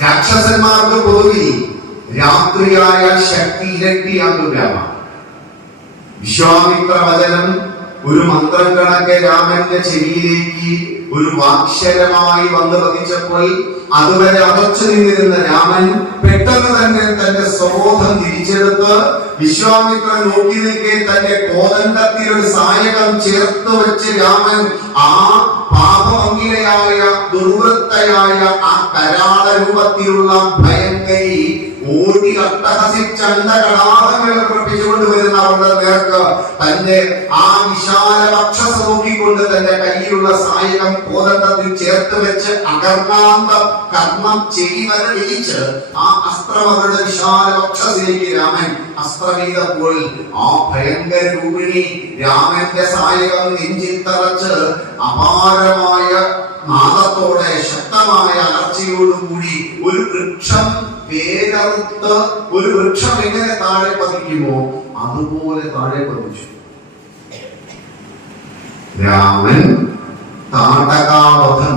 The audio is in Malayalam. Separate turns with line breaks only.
രാക്ഷസന്മാർക്ക് പൊതുവിൽ രാത്രിയായ ശക്തി ഇരട്ടിയാകുകയാണ്. വിശ്വാമിത്ര വചനം ഒരു മന്ത്രം കണക്കെ രാമന്റെ ചെവിയിലേക്ക് ഒരു വാക്ഷരമായി വന്നു പതിച്ചപ്പോൾ അതുവരെ അടച്ചു നിന്നിരുന്ന രാമൻ പെട്ടെന്ന് തന്നെ തന്റെ സ്വബോധം തിരിച്ചെടുത്ത് വിശ്വാമിത്രൻ നോക്കി നിൽക്കെ തന്റെ കോതണ്ടത്തിൽ ഒരു സായകം ചേർത്ത് വെച്ച് രാമൻ ആ പാപമംഗിലയായ ദുർവൃത്തയായ ആ കരാള രൂപത്തിലുള്ള ഭയങ്കരി ഓടി അട്ടഹസിച്ച് അണ്ടകളാഹങ്ങൾ പ്രവർത്തിച്ചുകൊണ്ട് വരുന്ന അവരുടെ നേർക്ക് തന്റെ ആ വിശാല വക്ഷസ നോക്കിക്കൊണ്ട് തന്റെ കയ്യിലുള്ള സായകം കോതണ്ടത്തിൽ ചേർത്ത് വെച്ച് അകർമാന്ത കർമ്മം ചെയ്വര വിളിച്ച് ആ അസ്ത്രം അവരുടെ വിശാല വക്ഷസിലേക്ക് രാമൻ അസ്ത്രമീതപ്പോൾ ആ ഭയങ്കര രൂപിണി രാമന്റെ സായകം നെഞ്ചിൽ തറച്ച് അപാരമായ നാദത്തോടെ ശക്തമായ അലർച്ചയോടുകൂടി ഒരു വൃക്ഷം വേരറുത്ത് ഒരു വൃക്ഷം എങ്ങനെ താഴെ പതിക്കുമോ അതുപോലെ താഴെ പതിച്ചു. രാമൻ താടകാവധം